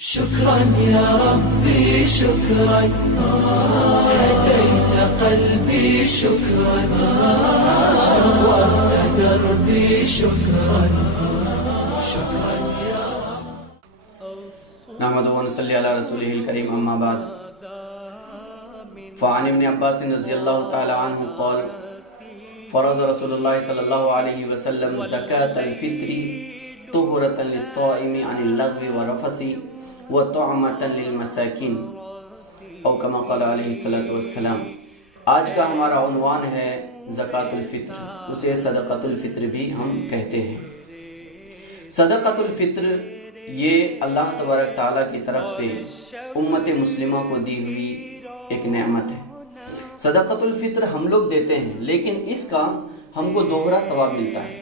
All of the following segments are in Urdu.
شكرا يا ربي شكرا هديت قلبي شكرا نورت دربي شكرا شكرا يا رب نحمده ونصلي على رسوله الكريم اما بعد فعن ابن عباس رضي الله تعالى عنه قال فرض رسول الله صلى الله عليه وسلم زكاة الفطر طهرة للصائم عن اللغو والرفث وطعمة للمساکین او کما قال علیہ الصلوۃ والسلام۔ آج کا ہمارا عنوان ہے زکوٰۃ الفطر، اسے صدقۃ الفطر بھی ہم کہتے ہیں۔ صدقۃ الفطر یہ اللہ تبارک تعالیٰ کی طرف سے امت مسلمہ کو دی ہوئی ایک نعمت ہے۔ صدقۃ الفطر ہم لوگ دیتے ہیں لیکن اس کا ہم کو دوہرا ثواب ملتا ہے۔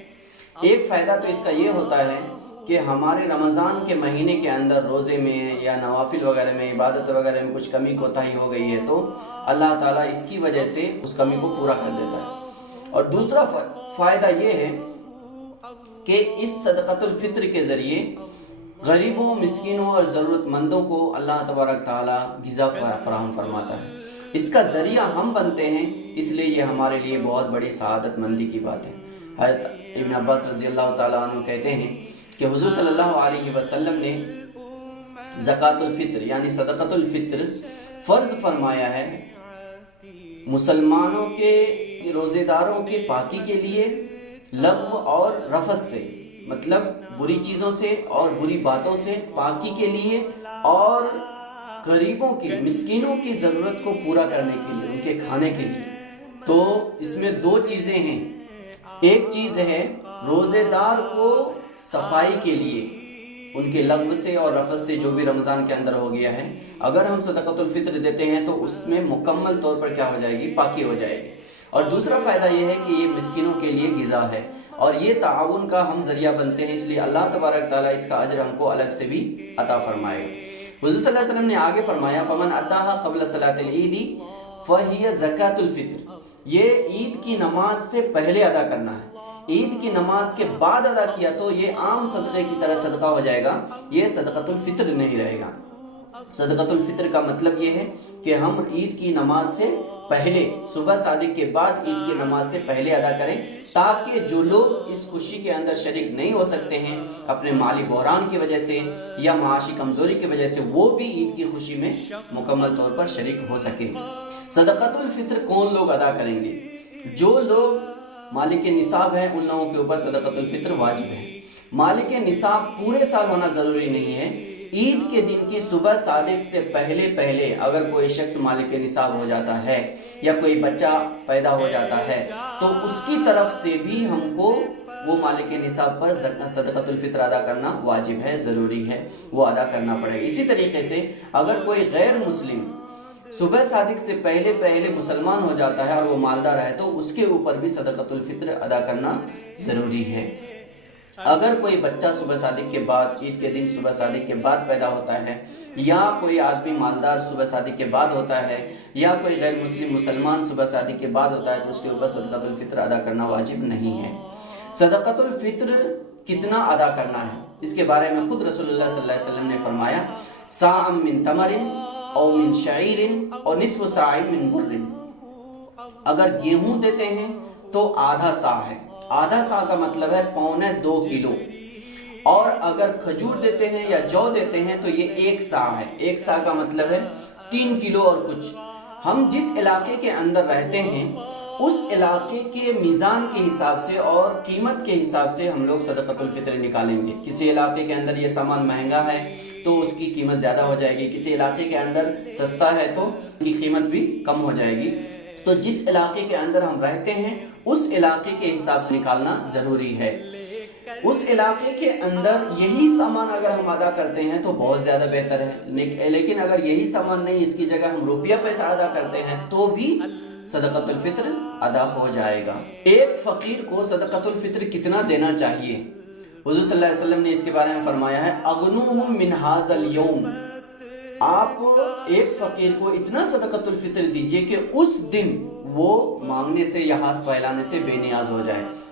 ایک فائدہ تو اس کا یہ ہوتا ہے کہ ہمارے رمضان کے مہینے کے اندر روزے میں یا نوافل وغیرہ میں عبادت وغیرہ میں کچھ کمی کوتاہی ہو گئی ہے تو اللہ تعالیٰ اس کی وجہ سے اس کمی کو پورا کر دیتا ہے۔ اور دوسرا فائدہ یہ ہے کہ اس صدقۃ الفطر کے ذریعے غریبوں، مسکینوں اور ضرورت مندوں کو اللہ تبارک تعالیٰ غذا فراہم فرماتا ہے۔ اس کا ذریعہ ہم بنتے ہیں، اس لیے یہ ہمارے لیے بہت بڑی سعادت مندی کی بات ہے۔ حضرت ابن عباس رضی اللہ تعالیٰ عنہ کہتے ہیں کہ حضور صلی اللہ علیہ وسلم نے زکوٰۃ الفطر یعنی صدقۃ الفطر فرض فرمایا ہے مسلمانوں کے روزے داروں کے پاکی کے لیے، لغو اور رفث سے مطلب بری چیزوں سے اور بری باتوں سے پاکی کے لیے، اور غریبوں کی، مسکینوں کی ضرورت کو پورا کرنے کے لیے، ان کے کھانے کے لیے۔ تو اس میں دو چیزیں ہیں، ایک چیز ہے روزے دار کو صفائی کے لیے ان کے لغو سے اور رفث سے جو بھی رمضان کے اندر ہو گیا ہے، اگر ہم صدقۃ الفطر دیتے ہیں تو اس میں مکمل طور پر کیا ہو جائے گی، پاکی ہو جائے گی۔ اور دوسرا فائدہ یہ ہے کہ یہ مسکینوں کے لیے غذا ہے اور یہ تعاون کا ہم ذریعہ بنتے ہیں، اس لیے اللہ تبارک تعالیٰ اس کا اجر ہم کو الگ سے بھی عطا فرمائے گا۔ حضور صلی اللہ علیہ وسلم نے آگے فرمایا فمن اتاہا قبل صلاۃ العید فہی زکوٰۃ الفطر، یہ عید کی نماز سے پہلے ادا کرنا ہے۔ عید کی نماز کے بعد ادا کیا تو یہ عام صدقے کی طرح صدقہ ہو جائے گا، یہ صدقۃ الفطر نہیں رہے گا۔ صدقۃ الفطر کا مطلب یہ ہے کہ ہم عید کی نماز سے پہلے، صبح صادق کے بعد عید کی نماز سے پہلے ادا کریں، تاکہ جو لوگ اس خوشی کے اندر شریک نہیں ہو سکتے ہیں اپنے مالی بحران کی وجہ سے یا معاشی کمزوری کی وجہ سے، وہ بھی عید کی خوشی میں مکمل طور پر شریک ہو سکیں۔ صدقۃ الفطر کون لوگ ادا کریں گے؟ جو لوگ مالک نصاب ہے ان لوگوں کے اوپر صدقۃ الفطر واجب ہے۔ مالک نصاب پورے سال ہونا ضروری نہیں ہے، عید کے دن کی صبح صادق سے پہلے اگر کوئی شخص مالک نصاب ہو جاتا ہے یا کوئی بچہ پیدا ہو جاتا ہے تو اس کی طرف سے بھی ہم کو وہ مالک نصاب پر صدقۃ الفطر ادا کرنا واجب ہے، ضروری ہے، وہ ادا کرنا پڑے گا۔ اسی طریقے سے اگر کوئی غیر مسلم صبح صادق سے پہلے مسلمان ہو جاتا ہے اور وہ مالدار ہے تو اس کے اوپر بھی صدقۃ الفطر ادا کرنا ضروری ہے۔ اگر کوئی بچہ صبح صادق کے بعد، عید کے دن صبح صادق کے بعد پیدا ہوتا ہے، یا کوئی آدمی مالدار صبح صادق کے بعد ہوتا ہے، یا کوئی غیر مسلم مسلمان صبح صادق کے بعد ہوتا ہے تو اس کے اوپر صدقۃ الفطر ادا کرنا واجب نہیں ہے۔ صدقۃ الفطر کتنا ادا کرنا ہے اس کے بارے میں خود رسول اللہ صلی اللہ علیہ وسلم نے فرمایا صاع من تمر او من شعیر اور نصف صاع من بر، اگر گیہوں دیتے ہیں تو آدھا صاع ہے، آدھا صاع کا مطلب ہے 1.25 کلو، اور اگر کھجور دیتے ہیں یا جو دیتے ہیں تو یہ 1 صاع ہے، 1 صاع کا مطلب ہے 3 کلو اور کچھ۔ ہم جس علاقے کے اندر رہتے ہیں اس علاقے کے میزان کے حساب سے اور قیمت کے حساب سے ہم لوگ صدقۃ الفطر نکالیں گے۔ کسی علاقے کے اندر یہ سامان مہنگا ہے تو اس کی قیمت زیادہ ہو جائے گی، کسی علاقے کے اندر سستا ہے تو اس کی قیمت بھی کم ہو جائے گی۔ تو جس علاقے کے اندر ہم رہتے ہیں اس علاقے کے حساب سے نکالنا ضروری ہے۔ اس علاقے کے اندر یہی سامان اگر ہم ادا کرتے ہیں تو بہت زیادہ بہتر ہے، لیکن اگر یہی سامان نہیں، اس کی جگہ ہم روپیہ پیسہ ادا کرتے ہیں تو بھی صدقۃ الفطر ادا ہو جائے گا۔ ایک فقیر کو صدقۃ الفطر کتنا دینا چاہیے؟ حضور صلی اللہ علیہ وسلم نے اس کے بارے میں فرمایا ہے اغنوہم من ھذا اليوم، آپ ایک فقیر کو اتنا صدقۃ الفطر دیجئے کہ اس دن وہ مانگنے سے یا ہاتھ پھیلانے سے بے نیاز ہو جائے۔